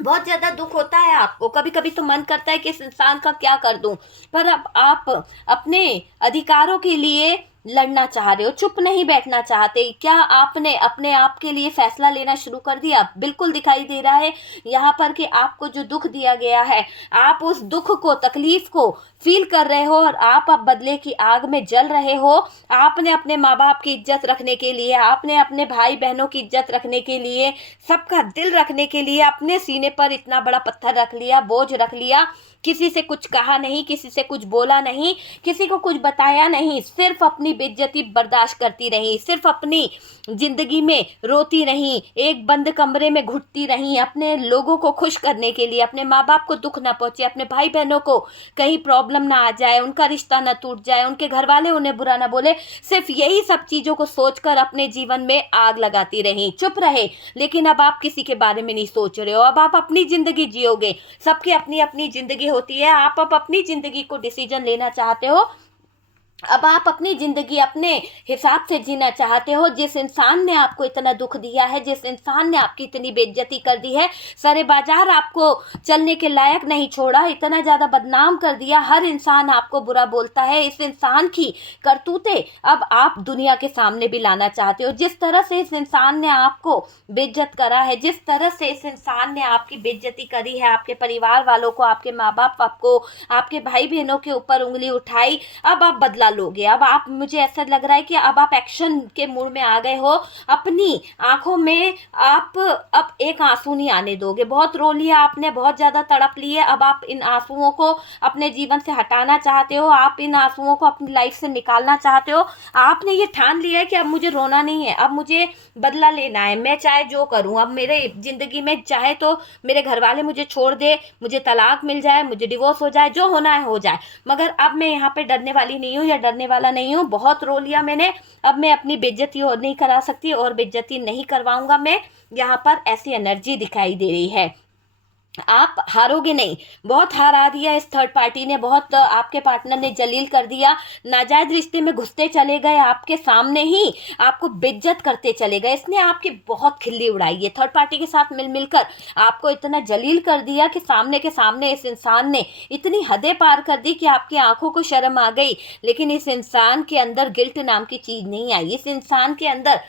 बहुत ज़्यादा दुख होता है आपको, कभी कभी तो मन करता है कि इस इंसान का क्या कर दूं, पर अब आप अपने अधिकारों के लिए लड़ना चाह रहे हो, चुप नहीं बैठना चाहते। क्या आपने अपने आप के लिए फैसला लेना शुरू कर दिया? बिल्कुल दिखाई दे रहा है यहाँ पर कि आपको जो दुख दिया गया है, आप उस दुख को, तकलीफ को फील कर रहे हो और आप अब बदले की आग में जल रहे हो। आपने अपने माँ बाप की इज्जत रखने के लिए, आपने अपने भाई बहनों की इज्जत रखने के लिए, सबका दिल रखने के लिए अपने सीने पर इतना बड़ा पत्थर रख लिया, बोझ रख लिया, किसी से कुछ कहा नहीं, किसी से कुछ बोला नहीं, किसी को कुछ बताया नहीं, सिर्फ अपनी बेइज्जती बर्दाश्त करती रही, सिर्फ अपनी जिंदगी में रोती रही, एक बंद कमरे में घुटती रही, अपने लोगों को खुश करने के लिए, अपने माँ बाप को दुख ना पहुंचे, अपने भाई बहनों को कहीं प्रॉब्लम ना आ जाए, उनका रिश्ता ना टूट जाए, उनके घर वाले उन्हें बुरा ना बोले, सिर्फ यही सब चीज़ों को सोचकर अपने जीवन में आग लगाती रही, चुप रहे। लेकिन अब आप किसी के बारे में नहीं सोच रहे हो, अब आप अपनी ज़िंदगी जियोगे, सबकी अपनी अपनी ज़िंदगी होती है, आप अब अपनी ज़िंदगी को डिसीजन लेना चाहते हो, अब आप अपनी ज़िंदगी अपने हिसाब से जीना चाहते हो। जिस इंसान ने आपको इतना दुख दिया है, जिस इंसान ने आपकी इतनी बेइज्जती कर दी है, सारे बाजार आपको चलने के लायक नहीं छोड़ा, इतना ज़्यादा बदनाम कर दिया, हर इंसान आपको बुरा बोलता है, इस इंसान की करतूतें अब आप दुनिया के सामने भी लाना चाहते हो। जिस तरह से इस इंसान ने आपको बेइज्जत करा है, जिस तरह से इस इंसान ने आपकी बेइज्जती करी है, आपके परिवार वालों को, आपके माँ बाप आपको, आपके भाई बहनों के ऊपर उंगली उठाई, अब आप बदला लोगे। अब आप, मुझे ऐसा लग रहा है कि अब आप एक्शन के मूड में आ गए हो। अपनी आंखों में आप अब एक आंसू नहीं आने दोगे। बहुत रो लिया आपने, बहुत ज़्यादा तड़प ली है, अब आप इन आंसुओं को अपने जीवन से हटाना चाहते हो, आप इन आंसुओं को अपनी लाइफ से निकालना चाहते हो। आपने ये ठान लिया है कि अब मुझे रोना नहीं है, अब मुझे बदला लेना है, मैं चाहे जो करूं, अब मेरे ज़िंदगी में चाहे तो मेरे घर वाले मुझे छोड़ दे, मुझे तलाक मिल जाए, मुझे डिवोर्स हो जाए, जो होना है हो जाए, मगर अब मैं यहाँ पे डरने वाली नहीं हूँ या डरने वाला नहीं हूँ। बहुत रो लिया मैंने, अब मैं अपनी बेइज्जती और नहीं करा सकती और बेइज्जती नहीं करवाऊंगा मैं। यहाँ पर ऐसी एनर्जी दिखाई दे रही है। आप हारोगे नहीं, बहुत हारा दिया इस थर्ड पार्टी ने, बहुत आपके पार्टनर ने जलील कर दिया, नाजायज रिश्ते में घुसते चले गए, आपके सामने ही आपको बेइज्जत करते चले गए, इसने आपकी बहुत खिल्ली उड़ाई है। थर्ड पार्टी के साथ मिल मिलकर आपको इतना जलील कर दिया कि सामने के सामने इस इंसान ने इतनी हदें पार कर दी कि आपकी आंखों को शर्म आ गई। लेकिन इस इंसान के अंदर गिल्ट नाम की चीज़ नहीं आई, इस इंसान के अंदर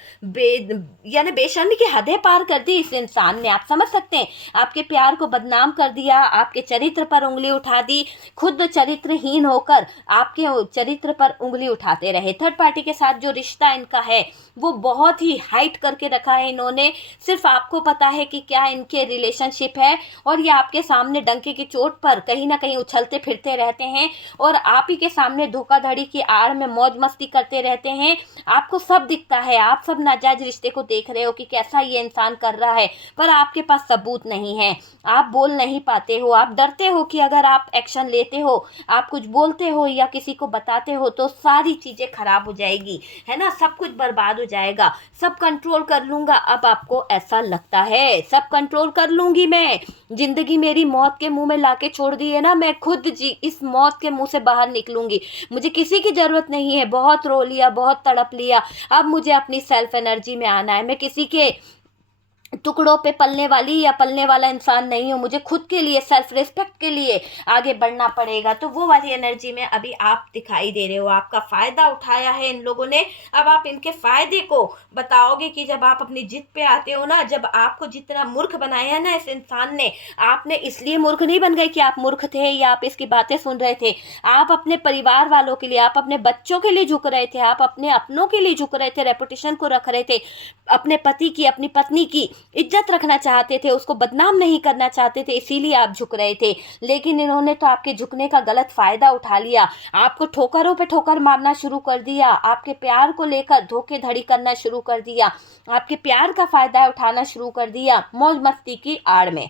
यानी बेशर्मी की हदें पार कर दी इस इंसान ने। आप समझ सकते हैं, आपके प्यार को बदनाम कर दिया, आपके चरित्र पर उंगली उठा दी, खुद चरित्रहीन होकर आपके चरित्र पर उंगली उठाते रहे। थर्ड पार्टी के साथ जो रिश्ता इनका है वो बहुत ही हाइट करके रखा है इन्होंने, सिर्फ आपको पता है कि क्या इनके रिलेशनशिप है, और ये आपके सामने डंके की चोट पर कहीं ना कहीं उछलते फिरते रहते हैं और आप ही के सामने धोखाधड़ी की आड़ में मौज मस्ती करते रहते हैं। आपको सब दिखता है, आप सब नाजायज रिश्ते को देख रहे हो कि कैसा ये इंसान कर रहा है, पर आपके पास सबूत नहीं है, आप बोल नहीं पाते हो, आप डरते हो कि अगर आप एक्शन लेते हो, आप कुछ बोलते हो या किसी को बताते हो तो सारी चीज़ें खराब हो जाएगी, है ना, सब कुछ बर्बाद हो जाएगा, सब कंट्रोल कर लूँगा। अब आपको ऐसा लगता है सब कंट्रोल कर लूँगी मैं, ज़िंदगी मेरी मौत के मुंह में लाके छोड़ दी है ना, मैं खुद जी इस मौत के मुंह से बाहर निकलूँगी, मुझे किसी की ज़रूरत नहीं है, बहुत रो लिया, बहुत तड़प लिया, अब मुझे अपनी सेल्फ एनर्जी में आना है, मैं किसी के टुकड़ों पे पलने वाली या पलने वाला इंसान नहीं हूँ, मुझे खुद के लिए, सेल्फ रिस्पेक्ट के लिए आगे बढ़ना पड़ेगा। तो वो वाली एनर्जी में अभी आप दिखाई दे रहे हो, आपका फ़ायदा उठाया है इन लोगों ने। अब आप इनके फ़ायदे को बताओगे कि जब आप अपनी जिद पे आते हो ना, जब आपको जितना मूर्ख बनाया है ना इस इंसान ने, आपने इसलिए मूर्ख नहीं बन गए कि आप मूर्ख थे या आप इसकी बातें सुन रहे थे, आप अपने परिवार वालों के लिए, आप अपने बच्चों के लिए झुक रहे थे, आप अपने अपनों के लिए झुक रहे थे, रेपुटेशन को रख रहे थे, अपने पति की, अपनी पत्नी की इज्जत रखना चाहते थे, उसको बदनाम नहीं करना चाहते थे, इसीलिए आप झुक रहे थे। लेकिन इन्होंने तो आपके झुकने का गलत फ़ायदा उठा लिया, आपको ठोकरों पे ठोकर मारना शुरू कर दिया, आपके प्यार को लेकर धोखेधड़ी करना शुरू कर दिया, आपके प्यार का फ़ायदा उठाना शुरू कर दिया, मौज मस्ती की आड़ में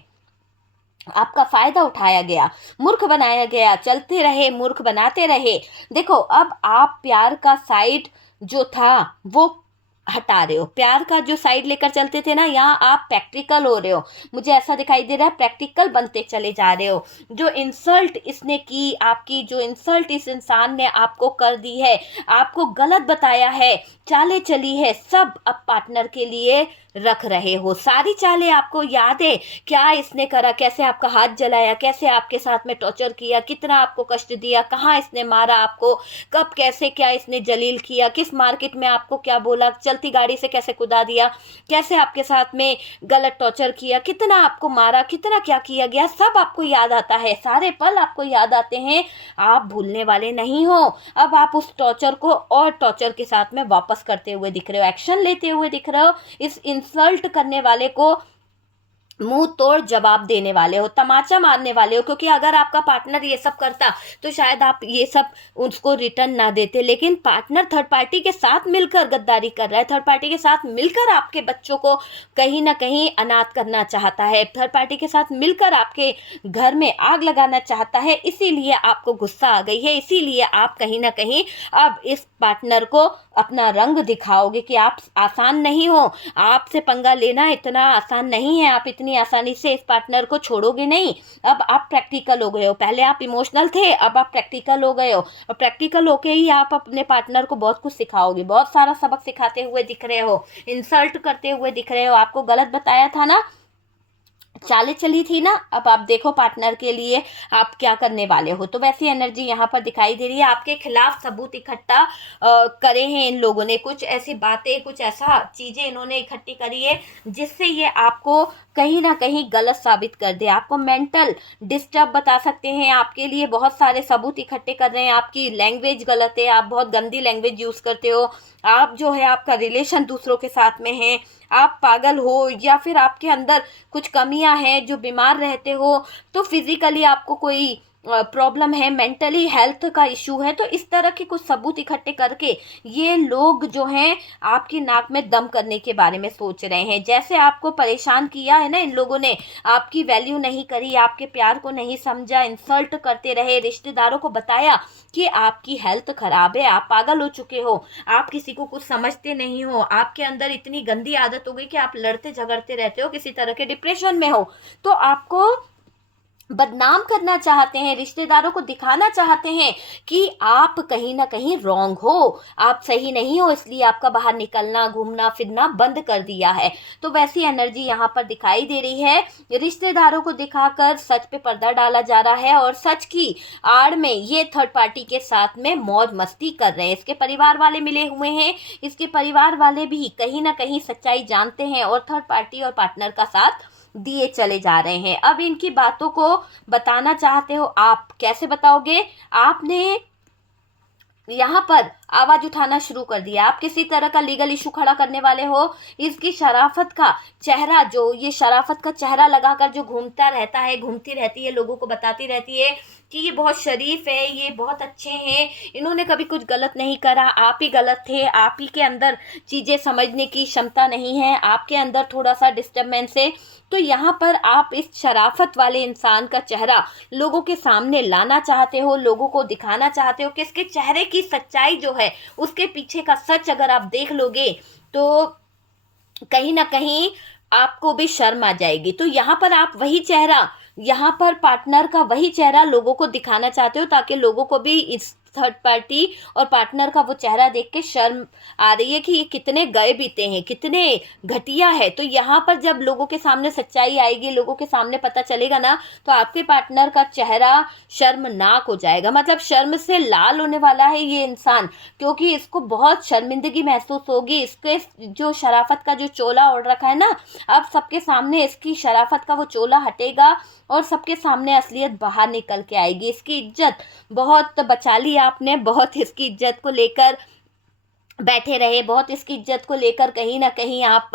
आपका फ़ायदा उठाया गया, मूर्ख बनाया गया, चलते रहे, मूर्ख बनाते रहे। देखो, अब आप प्यार का साइड जो था वो हटा रहे हो, प्यार का जो साइड लेकर चलते थे ना, यहाँ आप प्रैक्टिकल हो रहे हो, मुझे ऐसा दिखाई दे रहा है, प्रैक्टिकल बनते चले जा रहे हो। जो इंसल्ट इसने की आपकी, जो इंसल्ट इस इंसान ने आपको कर दी है, आपको गलत बताया है, चालें चली है, सब अब पार्टनर के लिए रख रहे हो। सारी चालें आपको याद है, क्या इसने करा, कैसे आपका हाथ जलाया, कैसे आपके साथ में टॉर्चर किया, कितना आपको कष्ट दिया, कहाँ इसने मारा आपको, कब कैसे क्या इसने जलील किया, किस मार्केट में आपको क्या बोला, चलती गाड़ी से कैसे कुदा दिया, कैसे आपके साथ में गलत टॉर्चर किया, कितना आपको मारा, कितना क्या किया गया, सब आपको याद आता है, सारे पल आपको याद आते हैं, आप भूलने वाले नहीं हो। अब आप उस टॉर्चर को और टॉर्चर के साथ में वापस करते हुए दिख रहे हो, एक्शन लेते हुए दिख रहे हो, इस इंसल्ट करने वाले को मुंह तोड़ जवाब देने वाले हो, तमाचा मारने वाले हो, क्योंकि अगर आपका पार्टनर ये सब करता तो शायद आप ये सब उसको रिटर्न ना देते। लेकिन पार्टनर थर्ड पार्टी के साथ मिलकर गद्दारी कर रहा है, थर्ड पार्टी के साथ मिलकर आपके बच्चों को कहीं ना कहीं अनाथ करना चाहता है, थर्ड पार्टी के साथ मिलकर आपके घर में आग लगाना चाहता है, इसीलिए आपको गुस्सा आ गई है, इसीलिए आप कहीं ना कहीं अब इस पार्टनर को अपना रंग दिखाओगे कि आप आसान नहीं हो, आपसे पंगा लेना इतना आसान नहीं है, आप इतनी आसानी से इस पार्टनर को छोड़ोगे नहीं। अब आप प्रैक्टिकल हो गए हो, पहले आप इमोशनल थे, अब आप प्रैक्टिकल हो गए हो, और प्रैक्टिकल होके ही आप अपने पार्टनर को बहुत कुछ सिखाओगे, बहुत सारा सबक सिखाते हुए दिख रहे हो, इंसल्ट करते हुए दिख रहे हो। आपको गलत बताया था ना, चालें चली थी ना, अब आप देखो पार्टनर के लिए आप क्या करने वाले हो। तो वैसी एनर्जी यहाँ पर दिखाई दे रही है। आपके खिलाफ सबूत इकट्ठा करे हैं इन लोगों ने, कुछ ऐसी बातें, कुछ ऐसा चीज़ें इन्होंने इकट्ठी करी है जिससे ये आपको कहीं ना कहीं गलत साबित कर दे, आपको मेंटल डिस्टर्ब बता सकते हैं। आपके लिए बहुत सारे सबूत इकट्ठे कर रहे हैं, आपकी लैंग्वेज गलत है, आप बहुत गंदी लैंग्वेज यूज़ करते हो, आप जो है आपका रिलेशन दूसरों के साथ में है, आप पागल हो, या फिर आपके अंदर कुछ कमियां हैं, जो बीमार रहते हो, तो फिजिकली आपको कोई प्रॉब्लम है, मेंटली हेल्थ का इशू है। तो इस तरह के कुछ सबूत इकट्ठे करके ये लोग जो हैं आपकी नाक में दम करने के बारे में सोच रहे हैं। जैसे आपको परेशान किया है ना इन लोगों ने, आपकी वैल्यू नहीं करी, आपके प्यार को नहीं समझा, इंसल्ट करते रहे, रिश्तेदारों को बताया कि आपकी हेल्थ खराब है, आप पागल हो चुके हो, आप किसी को कुछ समझते नहीं हो, आपके अंदर इतनी गंदी आदत हो गई कि आप लड़ते झगड़ते रहते हो, किसी तरह के डिप्रेशन में हो, तो आपको बदनाम करना चाहते हैं, रिश्तेदारों को दिखाना चाहते हैं कि आप कहीं ना कहीं रॉन्ग हो, आप सही नहीं हो, इसलिए आपका बाहर निकलना, घूमना फिरना बंद कर दिया है। तो वैसी एनर्जी यहाँ पर दिखाई दे रही है। रिश्तेदारों को दिखाकर सच पे पर्दा डाला जा रहा है, और सच की आड़ में ये थर्ड पार्टी के साथ में मौज मस्ती कर रहे हैं। इसके परिवार वाले मिले हुए हैं, इसके परिवार वाले भी कहीं ना कहीं सच्चाई जानते हैं और थर्ड पार्टी और पार्टनर का साथ दिए चले जा रहे हैं। अब इनकी बातों को बताना चाहते हो, आप कैसे बताओगे? आपने यहाँ पर आवाज उठाना शुरू कर दिया, आप किसी तरह का लीगल इशू खड़ा करने वाले हो। इसकी शराफत का चेहरा, जो ये शराफत का चेहरा लगाकर जो घूमता रहता है, घूमती रहती है, लोगों को बताती रहती है कि ये बहुत शरीफ है, ये बहुत अच्छे हैं, इन्होंने कभी कुछ गलत नहीं करा, आप ही गलत थे, आप ही के अंदर चीज़ें समझने की क्षमता नहीं है, आपके अंदर थोड़ा सा डिस्टर्बेंस है। तो यहाँ पर आप इस शराफत वाले इंसान का चेहरा लोगों के सामने लाना चाहते हो, लोगों को दिखाना चाहते हो कि इसके चेहरे की सच्चाई जो है, उसके पीछे का सच अगर आप देख लोगे तो कहीं ना कहीं आपको भी शर्म आ जाएगी। तो यहाँ पर आप वही चेहरा, यहाँ पर पार्टनर का वही चेहरा लोगों को दिखाना चाहते हो, ताकि लोगों को भी इस थर्ड पार्टी और पार्टनर का वो चेहरा देख के शर्म आ रही है कि ये कितने गए बीते हैं, कितने घटिया है। तो यहाँ पर जब लोगों के सामने सच्चाई आएगी, लोगों के सामने पता चलेगा ना, तो आपके पार्टनर का चेहरा शर्मनाक हो जाएगा, मतलब शर्म से लाल होने वाला है ये इंसान, क्योंकि इसको बहुत शर्मिंदगी महसूस होगी। इसके जो शराफत का जो चोला ओढ़ रखा है ना, अब सबके सामने इसकी शराफत का वो चोला हटेगा और सबके सामने असलियत बाहर निकल के आएगी। इसकी इज्जत बहुत बचा ली आपने, बहुत इसकी इज्जत को लेकर बैठे रहे, बहुत इसकी इज्जत को लेकर कहीं ना कहीं आप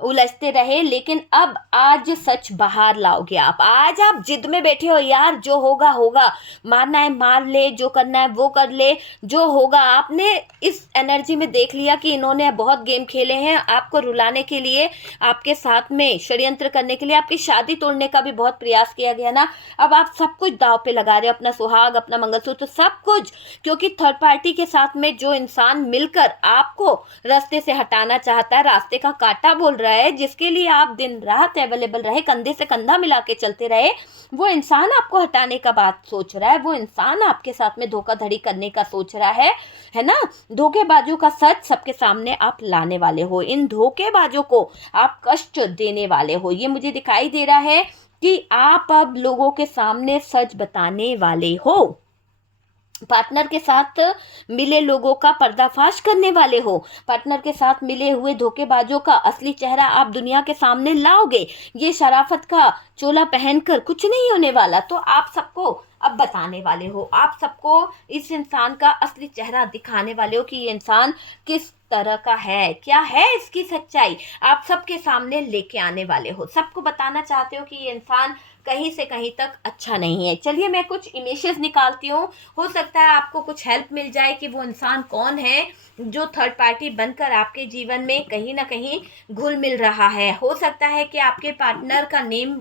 उलझते रहे, लेकिन अब आज सच बाहर लाओगे आप। आज आप जिद में बैठे हो, यार जो होगा होगा, मारना है मार ले, जो करना है वो कर ले, जो होगा। आपने इस एनर्जी में देख लिया कि इन्होंने बहुत गेम खेले हैं आपको रुलाने के लिए, आपके साथ में षड्यंत्र करने के लिए, आपकी शादी तोड़ने का भी बहुत प्रयास किया गया ना। अब आप सब कुछ दांव पे लगा रहे हो, अपना सुहाग, अपना मंगलसूत्र, सब कुछ, क्योंकि थर्ड पार्टी के साथ में जो इंसान मिलकर आपको रास्ते से हटाना चाहता है, रास्ते का कांटा बोल रहा है, जिसके लिए आप दिन रात अवेलेबल रहे, कंधे से कंधा मिला के चलते रहे, वो इंसान आपको हटाने का बात सोच रहा है, वो इंसान आपके साथ में धोखाधड़ी करने का सोच रहा है ना। धोखेबाजों का सच सबके सामने आप लाने वाले हो, इन धोखेबाजों को आप कष्ट देने वाले हो। ये मुझे दिखाई दे रहा है कि आप अब लोगों के सामने सच बताने वाले हो, पार्टनर के साथ मिले लोगों का पर्दाफाश करने वाले हो, पार्टनर के साथ मिले हुए धोखेबाजों का असली चेहरा आप दुनिया के सामने लाओगे। ये शराफत का चोला पहनकर कुछ नहीं होने वाला, तो आप सबको अब बताने वाले हो, आप सबको इस इंसान का असली चेहरा दिखाने वाले हो कि ये इंसान किस तरह का है, क्या है इसकी सच्चाई, आप सबके सामने लेके आने वाले हो। सबको बताना चाहते हो कि ये इंसान कहीं से कहीं तक अच्छा नहीं है। चलिए मैं कुछ इमेजेस निकालती हूँ, हो सकता है आपको कुछ हेल्प मिल जाए कि वो इंसान कौन है जो थर्ड पार्टी बनकर आपके जीवन में कहीं ना कहीं घुल मिल रहा है। हो सकता है कि आपके पार्टनर का नेम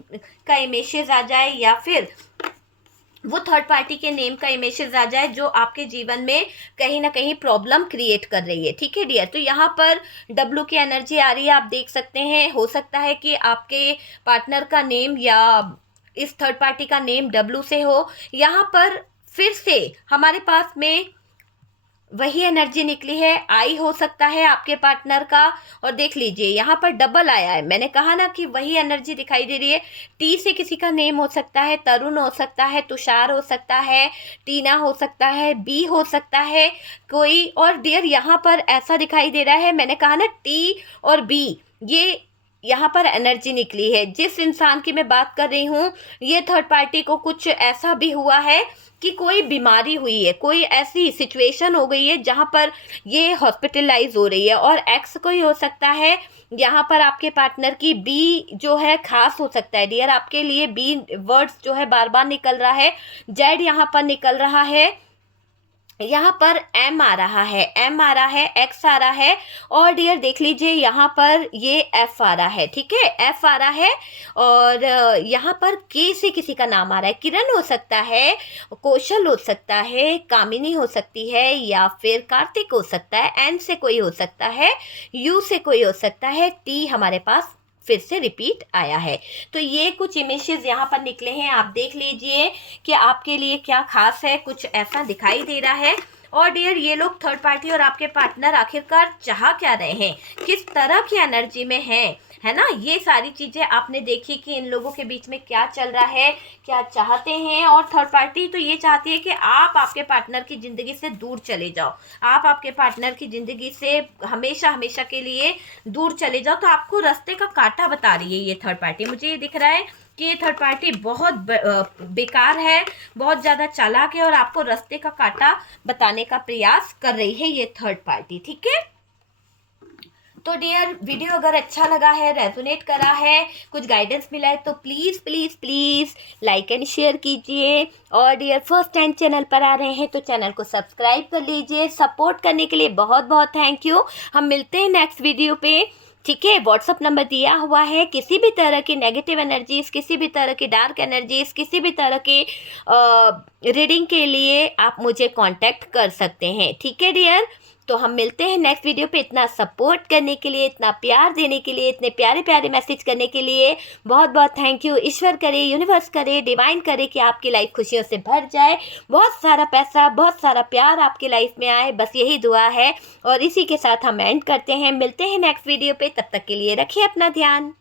का इमेजेस आ जाए, या फिर वो थर्ड पार्टी के नेम का इमेजेस आ जाए जो आपके जीवन में कहीं ना कहीं प्रॉब्लम क्रिएट कर रही है। ठीक है डियर, तो यहाँ पर डब्लू की एनर्जी आ रही है, आप देख सकते हैं। हो सकता है कि आपके पार्टनर का नेम या इस थर्ड पार्टी का नेम डब्लू से हो। यहाँ पर फिर से हमारे पास में वही एनर्जी निकली है, आई हो सकता है आपके पार्टनर का। और देख लीजिए यहाँ पर डबल आया है, मैंने कहा ना कि वही एनर्जी दिखाई दे रही है। टी से किसी का नेम हो सकता है, तरुण हो सकता है, तुषार हो सकता है, टीना हो सकता है, बी हो सकता है कोई। और डियर यहाँ पर ऐसा दिखाई दे रहा है, मैंने कहा ना टी और बी, ये यहाँ पर एनर्जी निकली है। जिस इंसान की मैं बात कर रही हूँ, ये थर्ड पार्टी को कुछ ऐसा भी हुआ है कि कोई बीमारी हुई है, कोई ऐसी सिचुएशन हो गई है जहाँ पर ये हॉस्पिटलाइज हो रही है। और एक्स कोई हो सकता है यहाँ पर आपके पार्टनर की। बी जो है खास हो सकता है डियर, आपके लिए बी वर्ड्स जो है बार बार निकल रहा है। जेड यहाँ पर निकल रहा है, यहाँ पर एम आ रहा है, एम आ रहा है, एक्स आ रहा है। और डियर देख लीजिए यहाँ पर ये एफ आ रहा है। ठीक है, एफ आ रहा है। और यहाँ पर के से किसी का नाम आ रहा है, किरण हो सकता है, कौशल हो सकता है, कामिनी हो सकती है, या फिर कार्तिक हो सकता है, एन से कोई हो सकता है, यू से कोई हो सकता है, टी हमारे पास फिर से रिपीट आया है। तो ये कुछ इमेजेस यहाँ पर निकले हैं, आप देख लीजिए कि आपके लिए क्या खास है, कुछ ऐसा दिखाई दे रहा है। और डियर ये लोग थर्ड पार्टी और आपके पार्टनर आखिरकार चाह क्या रहे हैं, किस तरह की एनर्जी में हैं, है ना। ये सारी चीज़ें आपने देखी कि इन लोगों के बीच में क्या चल रहा है, क्या चाहते हैं। और थर्ड पार्टी तो ये चाहती है कि आप आपके पार्टनर की ज़िंदगी से दूर चले जाओ, आप आपके पार्टनर की ज़िंदगी से हमेशा हमेशा के लिए दूर चले जाओ। तो आपको रास्ते का कांटा बता रही है ये थर्ड पार्टी। मुझे ये दिख रहा है कि ये थर्ड पार्टी बहुत बेकार है, बहुत ज़्यादा चालाक है और आपको रास्ते का कांटा बताने का प्रयास कर रही है ये थर्ड पार्टी। ठीक है, तो डियर वीडियो अगर अच्छा लगा है, रेजोनेट करा है, कुछ गाइडेंस मिला है तो please please please like and share कीजिए। और डियर फर्स्ट टाइम चैनल पर आ रहे हैं तो चैनल को सब्सक्राइब कर लीजिए। सपोर्ट करने के लिए बहुत बहुत थैंक यू। हम मिलते हैं नेक्स्ट वीडियो पे। ठीक है, व्हाट्सअप नंबर दिया हुआ है। किसी भी तरह की नेगेटिव एनर्जीज, किसी भी तरह की डार्क एनर्जीज, किसी भी तरह की रीडिंग के लिए आप मुझे कांटेक्ट कर सकते हैं। ठीक है डियर, तो हम मिलते हैं नेक्स्ट वीडियो पे। इतना सपोर्ट करने के लिए, इतना प्यार देने के लिए, इतने प्यारे प्यारे मैसेज करने के लिए बहुत बहुत थैंक यू। ईश्वर करे, यूनिवर्स करे, डिवाइन करे कि आपकी लाइफ खुशियों से भर जाए, बहुत सारा पैसा, बहुत सारा प्यार आपकी लाइफ में आए, बस यही दुआ है। और इसी के साथ हम एंड करते हैं। मिलते हैं नेक्स्ट वीडियो पे, तब तक के लिए रखिए अपना ध्यान।